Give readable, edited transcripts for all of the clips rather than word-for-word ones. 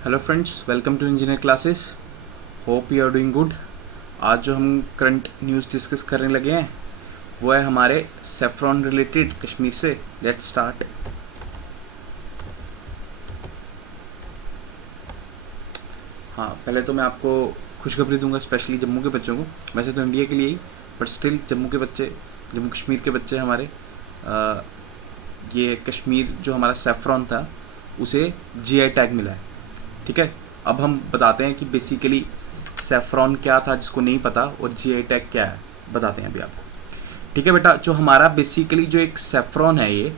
Hello friends, welcome to engineer classes. Hope you are doing good. आज जो हम current news discuss करने लगे हैं वो है हमारे सेफ्रॉन रिलेटेड कश्मीर से। Let's start. हाँ, पहले तो मैं आपको खुशखबरी दूंगा स्पेशली जम्मू के बच्चों को। वैसे तो इंडिया के लिए ही, बट स्टिल जम्मू के बच्चे, जम्मू कश्मीर के बच्चे हमारे, ये कश्मीर जो हमारा सेफ्रॉन था उसे जीआई टैग मिला है। ठीक है, अब हम बताते हैं कि बेसिकली सेफ्रॉन क्या था जिसको नहीं पता, और जीआई टैग क्या है बताते हैं अभी आपको। ठीक है बेटा, जो हमारा बेसिकली जो एक सेफ्रॉन है ये,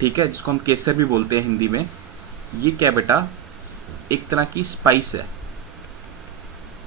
ठीक है, जिसको हम केसर भी बोलते हैं हिंदी में, ये क्या बेटा, एक तरह की स्पाइस है।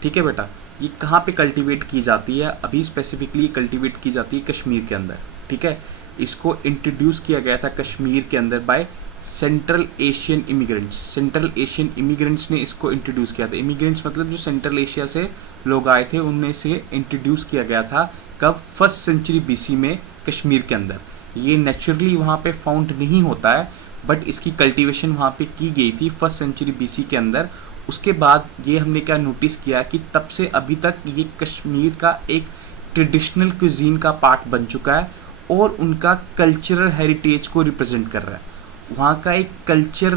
ठीक है बेटा, ये कहाँ पे कल्टीवेट की जाती है? अभी स्पेसिफिकली कल्टीवेट की जाती है कश्मीर के अंदर। ठीक है, इसको इंट्रोड्यूस किया गया था कश्मीर के अंदर by central Asian immigrants. Central Asian immigrants ने इसको इंट्रोड्यूस किया था। इमिग्रेंट्स मतलब जो सेंट्रल एशिया से लोग आए थे, उनमें से इंट्रोड्यूस किया गया था कब? 1st सेंचुरी बीसी में कश्मीर के अंदर। ये नेचुरली वहाँ पे फाउंड नहीं होता है, बट इसकी कल्टीवेशन वहाँ पे की गई थी 1st सेंचुरी बीसी के अंदर। उसके बाद ये हमने क्या नोटिस किया कि तब से अभी तक ये कश्मीर का एक ट्रेडिशनल क्यूजीन का पार्ट बन चुका है और उनका कल्चरल हेरिटेज को रिप्रेजेंट कर रहा है। वहाँ का एक कल्चर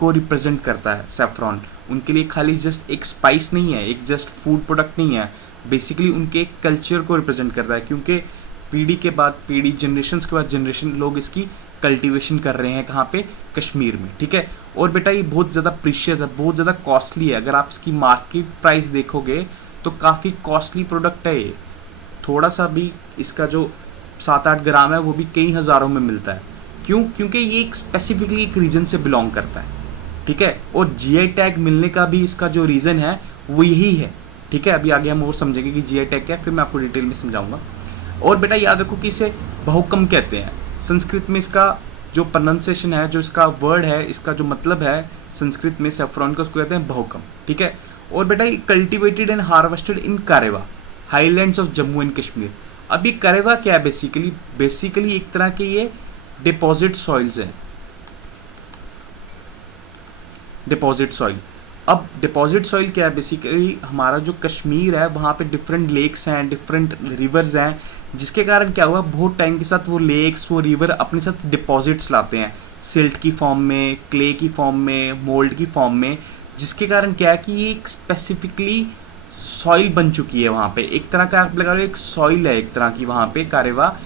को रिप्रेजेंट करता है सेफ्रॉन। उनके लिए खाली जस्ट एक स्पाइस नहीं है, एक जस्ट फूड प्रोडक्ट नहीं है, बेसिकली उनके कल्चर को रिप्रेजेंट करता है, क्योंकि पीढ़ी के बाद पीढ़ी, जनरेशन के बाद जनरेशन लोग इसकी कल्टीवेशन कर रहे हैं कहाँ पे? कश्मीर में। ठीक है, और बेटा ये बहुत ज़्यादा प्रीशियस है, बहुत ज़्यादा कॉस्टली है। अगर आप इसकी मार्केट प्राइस देखोगे तो काफ़ी कॉस्टली प्रोडक्ट है ये। थोड़ा सा भी इसका जो 7-8 ग्राम है वो भी कई हज़ारों में मिलता है। क्यों? क्योंकि ये एक स्पेसिफिकली एक रीजन से बिलोंग करता है। ठीक है, और जीआई टैग मिलने का भी इसका जो रीज़न है वो यही है। ठीक है, अभी आगे हम और समझेंगे कि जीआई टैग क्या है, फिर मैं आपको डिटेल में समझाऊंगा। और बेटा याद रखो कि इसे बहुकम कहते हैं। संस्कृत में इसका जो प्रोनाउंसिएशन है, जो इसका वर्ड है, इसका जो मतलब है संस्कृत में सेफ्रॉन का, उसको कहते हैं बहुकम। ठीक है, और बेटा ये cultivated and harvested in कारेवा highlands of Jammu and Kashmir. अब ये करेवा क्या है? बेसिकली एक तरह के ये डिपॉजिट सॉइल्स हैं, डिपॉजिट सॉइल। अब डिपॉजिट सॉइल क्या है? बेसिकली हमारा जो कश्मीर है वहाँ पे डिफरेंट लेक्स हैं, डिफरेंट रिवर्स हैं, जिसके कारण क्या हुआ, बहुत टाइम के साथ वो लेक्स, वो रिवर अपने साथ डिपॉजिट्स लाते हैं, सिल्ट की फॉर्म में, क्ले की फॉर्म में, मोल्ड की फॉर्म में, जिसके कारण क्या है कि ये एक स्पेसिफिकली सॉइल बन चुकी है वहाँ पे। एक तरह का आप लगा लो एक सॉइल है एक तरह की वहाँ पे कारेवा।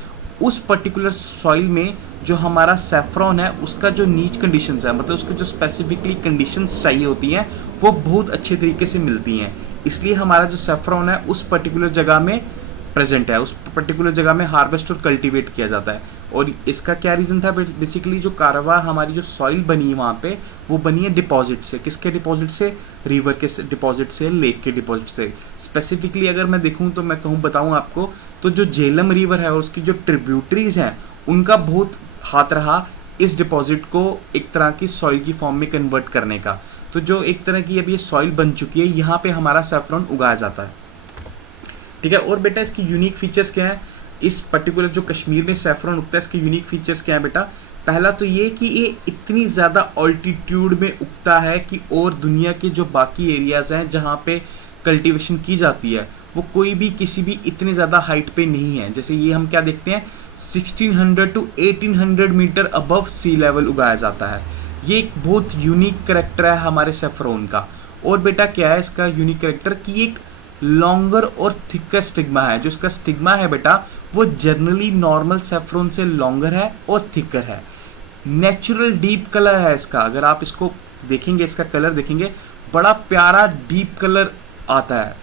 उस पर्टिकुलर सॉइल में जो हमारा सेफ्रॉन है उसका जो नीच कंडीशंस है, मतलब उसके जो स्पेसिफिकली कंडीशंस चाहिए होती हैं वो बहुत अच्छे तरीके से मिलती हैं। इसलिए हमारा जो सेफ्रॉन है उस पर्टिकुलर जगह में प्रेजेंट है, उस पर्टिकुलर जगह में हार्वेस्ट और कल्टीवेट किया जाता है। और इसका क्या रीज़न था? बेसिकली जो कारवा हमारी जो सॉइल बनी है वहाँ पे, वो बनी है डिपॉजिट से। किसके डिपॉजिट से? रिवर के डिपॉजिट से, लेक के डिपॉजिट से। स्पेसिफिकली अगर मैं देखूँ तो मैं कहूँ, बताऊँ आपको, तो जो झेलम रिवर है और उसकी जो ट्रिब्यूटरीज हैं उनका बहुत हाथ रहा इस डिपॉजिट को एक तरह की सॉइल की फॉर्म में कन्वर्ट करने का। तो जो एक तरह की अब ये सॉइल बन चुकी है, यहाँ पे हमारा सेफ्रॉन उगाया जाता है। ठीक है, और बेटा इसकी यूनिक फीचर्स क्या है? इस पर्टिकुलर जो कश्मीर में सेफ्रॉन उगता है, इसके यूनिक फीचर्स क्या है बेटा? पहला तो ये कि ये इतनी ज़्यादा ऑल्टीट्यूड में उगता है कि और दुनिया के जो बाकी एरियाज़ हैं जहाँ पे कल्टीवेशन की जाती है वो कोई भी किसी भी इतने ज़्यादा हाइट पे नहीं है। जैसे ये हम क्या देखते हैं, 1600 to 1800 metre above sea level उगाया जाता है। ये एक बहुत यूनिक करेक्टर है हमारे सेफ्रॉन का। और बेटा क्या है इसका यूनिक करेक्टर? कि एक लॉन्गर और थिकर स्टिग्मा है। जो इसका स्टिग्मा है बेटा वो जनरली नॉर्मल सेफ्रॉन से लॉन्गर है और थिकर है। नेचुरल डीप कलर है इसका। अगर आप इसको देखेंगे, इसका कलर देखेंगे, बड़ा प्यारा डीप कलर आता है,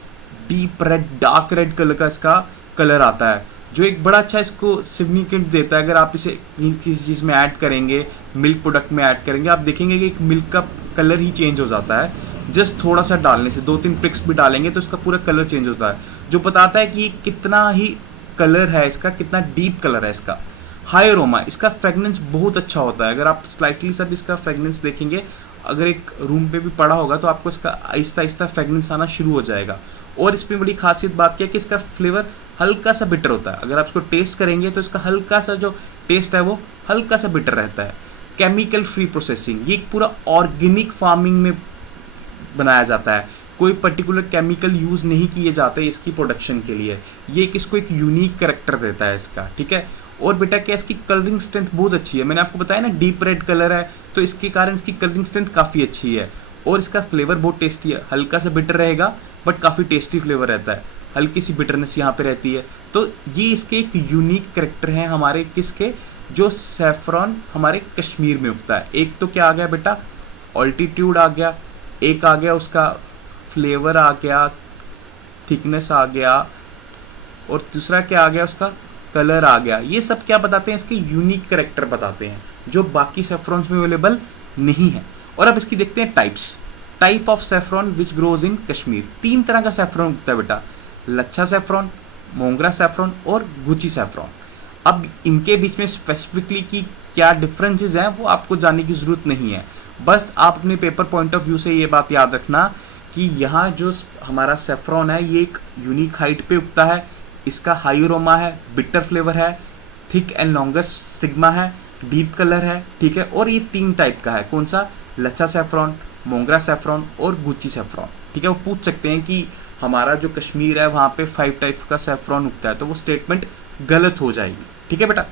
deep red, dark red colour का इसका कलर आता है, जो एक बड़ा अच्छा इसको सिग्निफिकेंट देता है। अगर आप इसे किसी चीज़ में ऐड करेंगे, मिल्क प्रोडक्ट में ऐड करेंगे, आप देखेंगे कि एक मिल्क का कलर ही चेंज हो जाता है जस्ट थोड़ा सा डालने से। 2-3 प्रिक्स भी डालेंगे तो इसका पूरा कलर चेंज होता है, जो बताता है कि कितना ही कलर है इसका, कितना डीप कलर है इसका। हाई अरोमा, इसका फ्रेगनेंस बहुत अच्छा होता है। अगर आप स्लाइटली सा भी इसका फ्रेगनेंस देखेंगे, अगर एक रूम पे भी पड़ा होगा तो आपको इसका आहिस्ता आहिस्ता फ्रेगनेंस आना शुरू हो जाएगा। और इसमें बड़ी खासियत बात क्या है कि इसका फ्लेवर हल्का सा बिटर होता है। अगर आप इसको टेस्ट करेंगे तो इसका हल्का सा जो टेस्ट है वो हल्का सा बिटर रहता है। केमिकल फ्री प्रोसेसिंग, ये एक पूरा ऑर्गेनिक फार्मिंग में बनाया जाता है, कोई पर्टिकुलर केमिकल यूज़ नहीं किए जाते इसकी प्रोडक्शन के लिए। ये इसको एक यूनिक करेक्टर देता है इसका, ठीक है। और बेटा क्या इसकी कलरिंग स्ट्रेंथ बहुत अच्छी है, मैंने आपको बताया ना डीप रेड कलर है, तो इसके कारण इसकी कलरिंग स्ट्रेंथ काफ़ी अच्छी है। और इसका फ्लेवर बहुत टेस्टी है, हल्का सा बिटर रहेगा बट काफ़ी टेस्टी फ्लेवर रहता है, हल्की सी बिटरनेस यहाँ पे रहती है। तो ये इसके एक यूनिक करेक्टर हैं हमारे किसके, जो सैफरॉन हमारे कश्मीर में उगता है। एक तो क्या आ गया बेटा, ऑल्टीट्यूड आ गया, एक आ गया उसका फ्लेवर आ गया, थिकनेस आ गया, और दूसरा क्या आ गया उसका कलर आ गया। ये सब क्या बताते हैं, इसके यूनिक करेक्टर बताते हैं जो बाकी सेफ्रॉन्स में अवेलेबल नहीं है। और अब इसकी देखते हैं types. Type of saffron which grows in Kashmir. 3 तरह का सेफ्रॉन उगता है बेटा, लच्छा सेफ्रॉन, मोंगरा सेफ्रॉन और गुची सेफ्रॉन। अब इनके बीच में स्पेसिफिकली की क्या डिफरेंसेस हैं वो आपको जानने की ज़रूरत नहीं है, बस आप अपने पेपर पॉइंट ऑफ व्यू से ये बात याद रखना कि यहाँ जो हमारा सेफ्रॉन है ये एक यूनिक हाइट पे उगता है, इसका हाई अरोमा है, बिटर फ्लेवर है, थिक एंड लॉन्गेस्ट स्टिग्मा है, डीप कलर है, ठीक है। और ये 3 टाइप का है, कौन सा, लच्छा सेफ्रॉन, मोंगरा सेफ्रॉन और गुची सेफ्रॉन, ठीक है। वो पूछ सकते हैं कि हमारा जो कश्मीर है वहाँ पे 5 टाइप का सेफ्रॉन उगता है, तो वो स्टेटमेंट गलत हो जाएगी, ठीक है बेटा।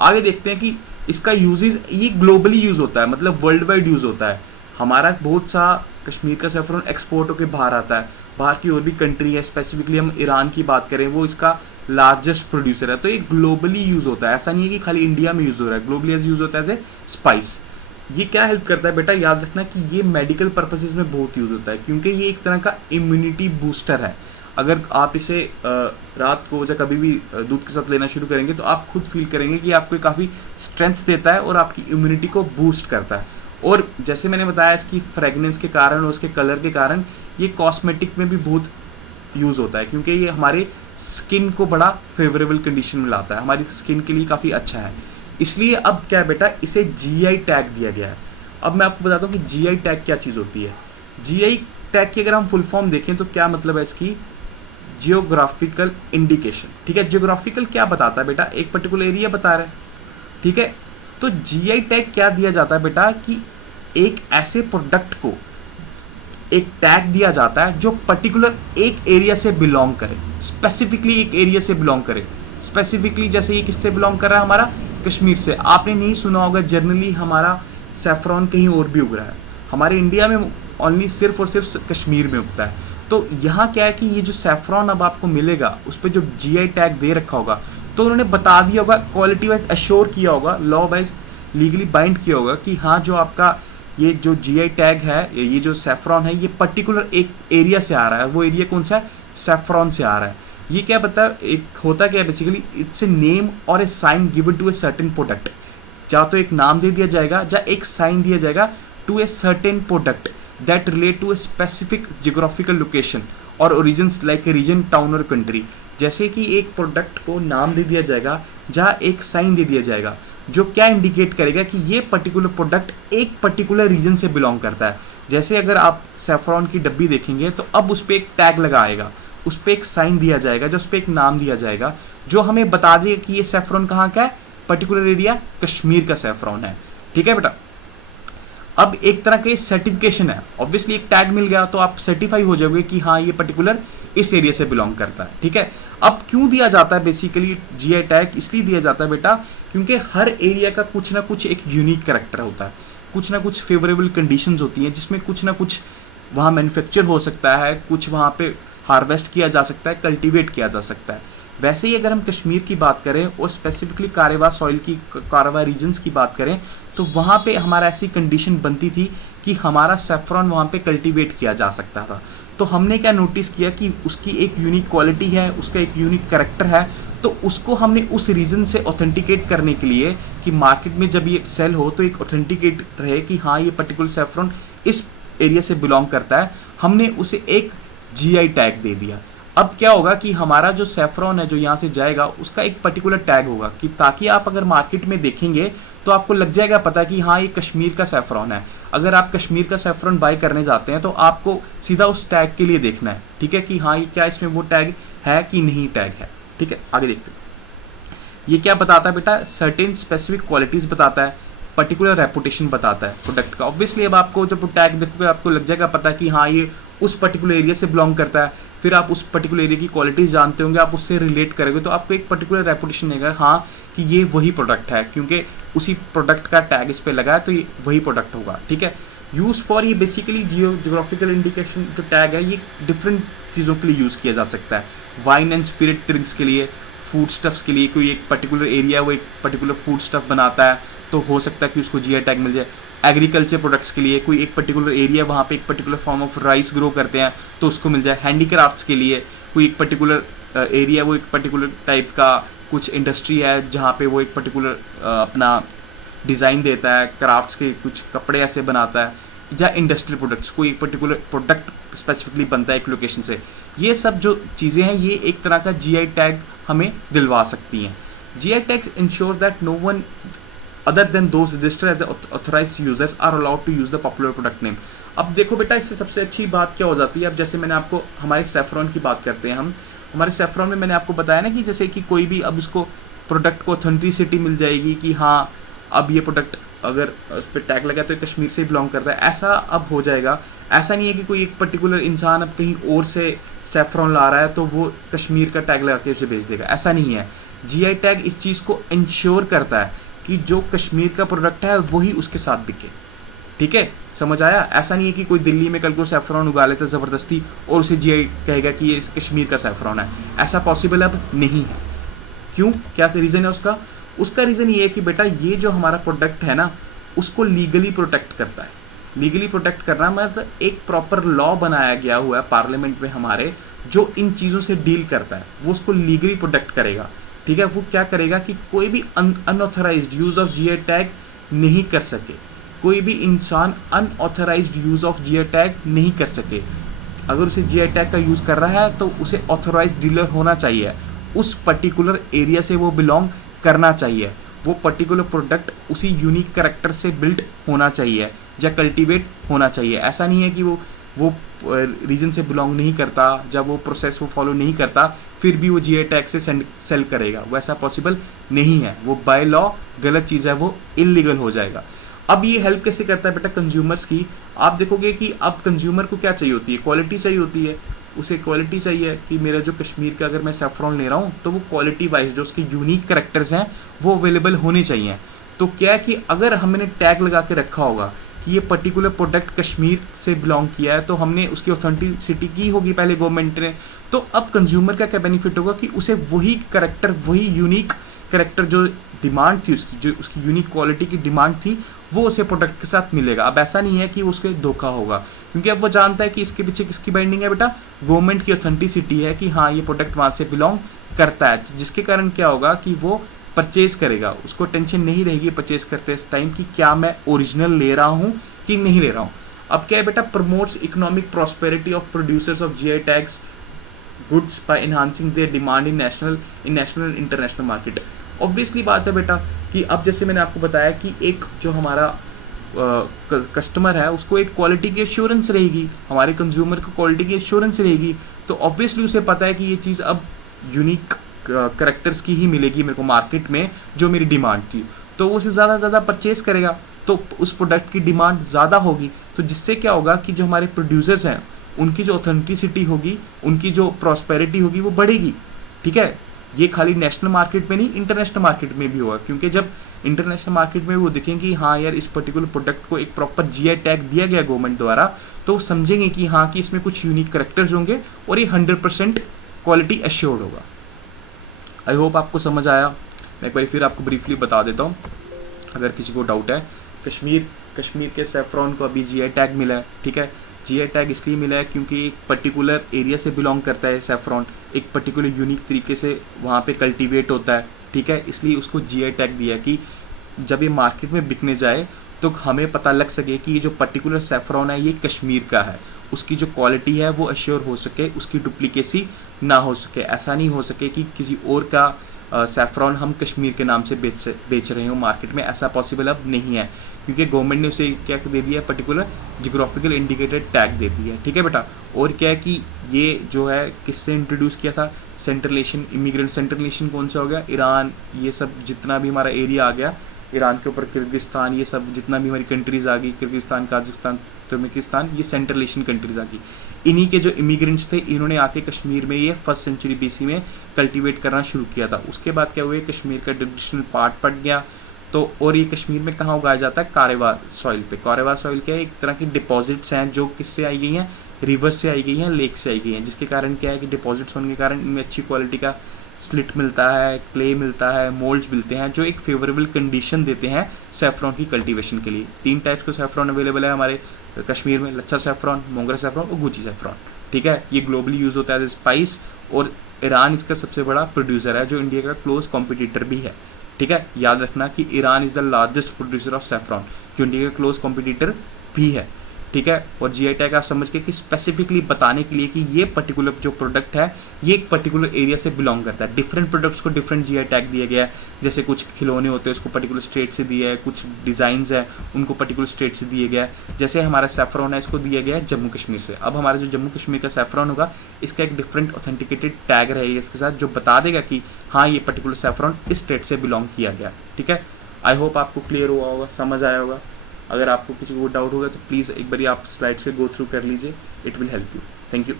आगे देखते हैं कि इसका यूजेज, ये ग्लोबली यूज़ होता है, मतलब वर्ल्ड वाइड यूज़ होता है। हमारा बहुत सा कश्मीर का सेफ्रॉन एक्सपोर्ट होकर बाहर आता है, बाहर की और भी कंट्री है, स्पेसिफिकली हम ईरान की बात करें, वो इसका लार्जेस्ट प्रोड्यूसर है। तो ये ग्लोबली यूज़ होता है, ऐसा नहीं है कि खाली इंडिया में यूज़ हो रहा है, ग्लोबली यूज़ होता है एज ए स्पाइस। ये क्या हेल्प करता है बेटा, याद रखना कि ये मेडिकल पर्पसेस में बहुत यूज़ होता है, क्योंकि ये एक तरह का इम्यूनिटी बूस्टर है। अगर आप इसे रात को या कभी भी दूध के साथ लेना शुरू करेंगे तो आप खुद फील करेंगे कि आपको काफ़ी स्ट्रेंथ देता है और आपकी इम्यूनिटी को बूस्ट करता है। और जैसे मैंने बताया इसकी फ्रेगनेंस के कारण और उसके कलर के कारण ये कॉस्मेटिक में भी बहुत यूज़ होता है, क्योंकि ये हमारे स्किन को बड़ा फेवरेबल कंडीशन में लाता है, हमारी स्किन के लिए काफ़ी अच्छा है। इसलिए अब क्या है बेटा, इसे जीआई टैग दिया गया है। अब मैं आपको बताता हूँ कि जीआई टैग क्या चीज़ होती है। जीआई टैग की अगर हम फुल फॉर्म देखें तो क्या मतलब है इसकी, जियोग्राफिकल इंडिकेशन, ठीक है। जियोग्राफिकल क्या बताता है बेटा, एक पर्टिकुलर एरिया बता रहा है, ठीक है। तो जीआई टैग क्या दिया जाता है बेटा, कि एक ऐसे प्रोडक्ट को एक टैग दिया जाता है जो पर्टिकुलर एक एरिया से बिलोंग करे, स्पेसिफिकली एक एरिया से बिलोंग करे। स्पेसिफिकली जैसे ये किससे बिलोंग कर रहा है, हमारा कश्मीर से। आपने नहीं सुना होगा जनरली हमारा सेफ्रॉन कहीं और भी उग रहा है, हमारे इंडिया में ओनली सिर्फ और सिर्फ कश्मीर में उगता है। तो यहाँ क्या है कि ये जो सेफ्रॉन अब आपको मिलेगा उस पर जो जीआई टैग दे रखा होगा, तो उन्होंने बता दिया होगा, क्वालिटी वाइज एश्योर किया होगा, लॉ वाइज लीगली बाइंड किया होगा कि हाँ जो आपका ये जो जीआई टैग है, ये जो सेफ्रॉन है, ये पर्टिकुलर एक एरिया से आ रहा है। वो एरिया कौन सा है, सेफ्रॉन से आ रहा है। ये क्या बता, एक होता क्या है बेसिकली, इट्स ए नेम और a sign given to a certain product. या तो एक नाम दे दिया जाएगा या एक साइन दिया जाएगा to a certain product that relate to a specific geographical location और origins like a region, town और कंट्री। जैसे कि एक प्रोडक्ट को नाम दे दिया जाएगा जहाँ एक साइन दे दिया जाएगा जो क्या इंडिकेट करेगा कि ये पर्टिकुलर प्रोडक्ट एक पर्टिकुलर रीजन से बिलोंग करता है। जैसे अगर आप सेफ्रॉन की डब्बी देखेंगे तो अब उस पर एक टैग लगा आएगा, उस पर एक साइन दिया जाएगा, जो उस पर एक नाम दिया जाएगा जो हमें बता देगा कि ये सेफ्रॉन कहाँ का है, पर्टिकुलर एरिया कश्मीर का सेफ्रॉन है, ठीक है बेटा। अब एक तरह का सर्टिफिकेशन है, ऑब्वियसली एक टैग मिल गया तो आप सर्टिफाई हो जाओगे कि हाँ ये पर्टिकुलर इस एरिया से बिलोंग करता है, ठीक है। अब क्यों दिया जाता है बेसिकली जीआई टैग, इसलिए दिया जाता है बेटा क्योंकि हर एरिया का कुछ ना कुछ एक यूनिक कैरेक्टर होता है, कुछ ना कुछ फेवरेबल कंडीशंस होती हैं जिसमें कुछ ना कुछ वहाँ मैन्युफैक्चर हो सकता है, कुछ वहाँ पे हार्वेस्ट किया जा सकता है, कल्टीवेट किया जा सकता है। वैसे ही अगर हम कश्मीर की बात करें और स्पेसिफिकली कारेवा सॉइल की, कारेवा रीजन्स की बात करें, तो वहाँ पे हमारा ऐसी कंडीशन बनती थी कि हमारा सेफ्रॉन वहाँ पे कल्टीवेट किया जा सकता था। तो हमने क्या नोटिस किया कि उसकी एक यूनिक क्वालिटी है, उसका एक यूनिक कैरेक्टर है, तो उसको हमने उस रीजन से ऑथेंटिकेट करने के लिए कि मार्केट में जब ये सेल हो तो एक ऑथेंटिकेट रहे कि हाँ ये पर्टिकुलर सेफ्रॉन इस एरिया से बिलोंग करता है, हमने उसे एक जीआई टैग दे दिया। अब क्या होगा कि हमारा जो सेफ्रॉन है जो यहाँ से जाएगा उसका एक पर्टिकुलर टैग होगा कि ताकि आप अगर मार्केट में देखेंगे तो आपको लग जाएगा पता कि हाँ ये कश्मीर का सेफ्रॉन है। अगर आप कश्मीर का सेफ्रॉन बाय करने जाते हैं तो आपको सीधा उस टैग के लिए देखना है, ठीक है, कि हाँ ये क्या इसमें वो टैग है कि नहीं टैग है, ठीक है। आगे देखते हैं, ये क्या बताता है बेटा, सर्टेन स्पेसिफिक क्वालिटीज़ बताता है, पर्टिकुलर रेपुटेशन बताता है प्रोडक्ट का। ऑब्वियसली अब आपको जब टैग देखोगे आपको लग जाएगा पता कि हाँ ये उस पर्टिकुलर एरिया से बिलोंग करता है, फिर आप उस पर्टिकुलर एरिया की क्वालिटीज जानते होंगे, आप उससे रिलेट करोगे तो आपको एक पर्टिकुलर रेपुटेशन देगा हाँ कि ये वही प्रोडक्ट है, क्योंकि उसी प्रोडक्ट का टैग इस पर लगा है तो ये वही प्रोडक्ट होगा। ठीक है, यूज़ फॉर ये बेसिकली जियोग्राफिकल इंडिकेशन जो टैग है ये डिफरेंट चीज़ों के लिए यूज़ किया जा सकता है। वाइन एंड स्पिरिट ड्रिंक्स के लिए, फूड स्टफ्स के लिए, कोई एक पर्टिकुलर एरिया वो एक पर्टिकुलर फूड स्टफ बनाता है तो हो सकता है कि उसको जीआई टैग मिल जाए। एग्रीकल्चर प्रोडक्ट्स के लिए, कोई एक पर्टिकुलर एरिया वहाँ पे एक particular form of rice grow करते हैं तो उसको मिल जाए। हैंडीक्राफ्ट्स के लिए, कोई एक पर्टिकुलर एरिया वो एक पर्टिकुलर टाइप का कुछ इंडस्ट्री है जहाँ पे वो एक पर्टिकुलर अपना डिज़ाइन देता है, क्राफ्ट्स के कुछ कपड़े ऐसे बनाता है, या इंडस्ट्रियल प्रोडक्ट्स कोई एक पर्टिकुलर प्रोडक्ट स्पेसिफिकली बनता है एक लोकेशन से। ये सब जो चीज़ें हैं ये एक तरह का जीआई टैग हमें दिलवा सकती हैं। GI tags ensure that no one other than those registered as authorised users are allowed to use the popular product name. अब देखो बेटा इससे सबसे अच्छी बात क्या हो जाती है, अब जैसे मैंने आपको हमारे सेफ्रॉन की बात करते हैं हम, हमारे सेफ्रॉन में मैंने आपको बताया ना कि जैसे कि कोई भी अब उसको प्रोडक्ट को ऑथेंटिसिटी मिल जाएगी कि हाँ अब ये प्रोडक्ट अगर उस पर टैग लगा तो ये कश्मीर से बिलोंग करता है, ऐसा अब हो जाएगा। ऐसा नहीं है कि कोई एक पर्टिकुलर इंसान अब कहीं और से सेफ्रॉन ला रहा है तो वो कश्मीर का टैग लगा के उसे भेज देगा, ऐसा नहीं है। जीआई टैग इस चीज़ को इंश्योर करता है कि जो कश्मीर का प्रोडक्ट है वही उसके साथ बिके। ठीक है, समझ आया? ऐसा नहीं है कि कोई दिल्ली में कल को सेफ्रॉन उगा लेता ज़बरदस्ती और उसे जीआई कहेगा कि ये कश्मीर का सेफ्रॉन है, ऐसा पॉसिबल अब नहीं है। क्यों, क्या रीज़न है उसका? उसका रीज़न ये है कि बेटा ये जो हमारा प्रोडक्ट है ना उसको लीगली प्रोटेक्ट करता है। लीगली प्रोटेक्ट करना मतलब एक प्रॉपर लॉ बनाया गया हुआ है पार्लियामेंट में हमारे जो इन चीज़ों से डील करता है, वो उसको लीगली प्रोटेक्ट करेगा। ठीक है, वो क्या करेगा कि कोई भी unauthorised use of GI tag नहीं कर सके, कोई भी इंसान unauthorised use of GI tag नहीं कर सके। अगर उसे जीआई टैग का यूज़ कर रहा है तो उसे ऑथराइज्ड डीलर होना चाहिए, उस पर्टिकुलर एरिया से वो बिलोंग करना चाहिए, वो पर्टिकुलर प्रोडक्ट उसी यूनिक कैरेक्टर से बिल्ड होना चाहिए या कल्टीवेट होना चाहिए। ऐसा नहीं है कि वो रीजन से बिलोंग नहीं करता, जब वो प्रोसेस वो फॉलो नहीं करता फिर भी वो जीआई टैग से सेल करेगा, वैसा पॉसिबल नहीं है। वो बाय लॉ गलत चीज़ है, वो इलीगल हो जाएगा। अब ये हेल्प कैसे करता है बेटा कंज्यूमर्स की? आप देखोगे कि अब कंज्यूमर को क्या चाहिए होती है, क्वालिटी चाहिए होती है। उसे क्वालिटी चाहिए कि मेरा जो कश्मीर का अगर मैं सेफ्रॉन ले रहा हूँ तो वो क्वालिटी वाइज जो उसके यूनिक करैक्टर्स हैं वो अवेलेबल होने चाहिए। तो क्या है कि अगर हमने टैग लगा के रखा होगा कि ये पर्टिकुलर प्रोडक्ट कश्मीर से बिलोंग किया है तो हमने उसकी ऑथेंटिसिटी की होगी पहले गवर्नमेंट ने, तो अब कंज्यूमर का क्या बेनिफिट होगा कि उसे वही करैक्टर, वही यूनिक करैक्टर जो डिमांड थी उसकी, जो उसकी यूनिक क्वालिटी की डिमांड थी वो उसे प्रोडक्ट के साथ मिलेगा। अब ऐसा नहीं है कि उसके धोखा होगा, क्योंकि अब वो जानता है कि इसके पीछे किसकी बाइंडिंग है बेटा, गवर्नमेंट की ऑथेंटिसिटी है कि हाँ ये प्रोडक्ट वहाँ से बिलोंग करता है, जिसके कारण क्या होगा कि वो परचेज करेगा, उसको टेंशन नहीं रहेगी परचेज करते इस टाइम कि क्या मैं ओरिजिनल ले रहा हूँ कि नहीं ले रहा हूँ। अब क्या है बेटा, promotes economic prosperity of producers of GI tags goods by enhancing their demand in national and international market. Obviously बात है बेटा कि अब जैसे मैंने आपको बताया कि एक जो हमारा कस्टमर है उसको एक क्वालिटी की एश्योरेंस रहेगी, हमारे कंज्यूमर को क्वालिटी की एश्योरेंस रहेगी, तो ऑब्वियसली उसे पता है कि ये चीज़ अब यूनिक करैक्टर्स की ही मिलेगी मेरे को मार्केट में जो मेरी डिमांड थी, तो वो उसे ज़्यादा से ज़्यादा परचेज करेगा, तो उस प्रोडक्ट की डिमांड ज़्यादा होगी। तो जिससे क्या होगा कि जो हमारे प्रोड्यूसर्स हैं उनकी जो ऑथेंटिसिटी होगी, उनकी जो प्रॉस्पेरिटी होगी वो बढ़ेगी। ठीक है, ये खाली नेशनल मार्केट में नहीं इंटरनेशनल मार्केट में भी होगा, क्योंकि जब इंटरनेशनल मार्केट में वो देखेंगे कि हाँ यार इस पर्टिकुलर प्रोडक्ट को एक प्रॉपर जीआई टैग दिया गया गवर्नमेंट द्वारा, तो वो समझेंगे कि हाँ कि इसमें कुछ यूनिक करैक्टर्स होंगे और ये 100% क्वालिटी एश्योर्ड होगा। आई होप आपको समझ आया। मैं एक बार फिर आपको ब्रीफली बता देता हूँ अगर किसी को डाउट है। कश्मीर के सेफ्रॉन को अभी जीआई टैग मिला है। ठीक है, जीआई टैग इसलिए मिला है क्योंकि एक पर्टिकुलर एरिया से बिलोंग करता है सेफ्रॉन, एक पर्टिकुलर यूनिक तरीके से वहाँ पे कल्टीवेट होता है। ठीक है, इसलिए उसको जीआई टैग दिया कि जब ये मार्केट में बिकने जाए तो हमें पता लग सके कि ये जो पर्टिकुलर सेफ्रॉन है ये कश्मीर का है, उसकी जो क्वालिटी है वो अश्योर हो सके, उसकी डुप्लीकेसी ना हो सके। ऐसा नहीं हो सके कि किसी और का सेफ्रॉन हम कश्मीर के नाम से बेच रहे हो मार्केट में, ऐसा पॉसिबल अब नहीं है, क्योंकि गवर्नमेंट ने उसे क्या दे दिया है, पर्टिकुलर जियोग्राफिकल इंडिकेटेड टैग दे दिया है। ठीक है बेटा, और क्या है कि ये जो है किससे इंट्रोड्यूस किया था, central Asian immigrant. Central Asian कौन सा हो गया, ईरान, ये सब जितना भी हमारा एरिया आ गया ईरान के ऊपर किर्गिस्तान, ये सब जितना भी हमारी कंट्रीज़ आ गई, किर्गिस्तान, काजाकिस्तान, तुर्कमेनिस्तान, ये सेंट्रल एशियन कंट्रीज़ आ गई। इन्हीं के जो इमिग्रेंट्स थे, इन्होंने आके कश्मीर में ये 1st सेंचुरी BC में कल्टीवेट करना शुरू किया था। उसके बाद क्या हुआ, कश्मीर का ट्रेडिशनल पार्ट पट गया। तो और ये कश्मीर में कहाँ उगाया जाता है, कारेवार सॉइल पे। कारेवार सॉइल क्या है, एक तरह की डिपॉजिट्स हैं जो किससे आई गई हैं, रिवर से आई गई हैं, लेक से आई गई हैं, जिसके कारण क्या है कि डिपॉजिट्स होने के कारण इनमें अच्छी क्वालिटी का स्लिट मिलता है, क्ले मिलता है, मोल्ड्स मिलते हैं, जो एक फेवरेबल कंडीशन देते हैं सैफरॉन की कल्टीवेशन के लिए। 3 टाइप्स का सैफरॉन अवेलेबल है हमारे कश्मीर में, लच्छा सैफरॉन, मोगरा सैफरॉन और गुची सैफरॉन। ठीक है, ये ग्लोबली यूज़ होता है एज ए स्पाइस, और ईरान इसका सबसे बड़ा प्रोड्यूसर है, जो इंडिया का क्लोज कॉम्पिटिटर भी है। ठीक है, याद रखना कि Iran is the largest producer of saffron, जो इंडिया का क्लोज कॉम्पिटिटर भी है। ठीक है, और GI टैग आप समझ के कि स्पेसिफिकली बताने के लिए कि ये पर्टिकुलर जो प्रोडक्ट है ये एक पर्टिकुलर एरिया से बिलोंग करता है। डिफरेंट प्रोडक्ट्स को डिफरेंट GI टैग दिया गया है। जैसे कुछ खिलौने होते हैं उसको पर्टिकुलर स्टेट से दिया है, कुछ डिज़ाइंस है उनको पर्टिकुलर स्टेट से दिया गया है। जैसे हमारा सैफरॉन है, इसको दिया गया है जम्मू कश्मीर से। अब हमारा जो जम्मू कश्मीर का सैफरॉन होगा, इसका एक डिफरेंट ऑथेंटिकेटेड टैग रहेगा इसके साथ, जो बता देगा कि हाँ ये पर्टिकुलर सैफरॉन इस स्टेट से बिलोंग किया गया। ठीक है, आई होप आपको क्लियर हुआ होगा, समझ आया होगा। अगर आपको किसी को डाउट होगा तो प्लीज़ एक बार आप स्लाइड्स पे गो थ्रू कर लीजिए, it will help you. Thank you.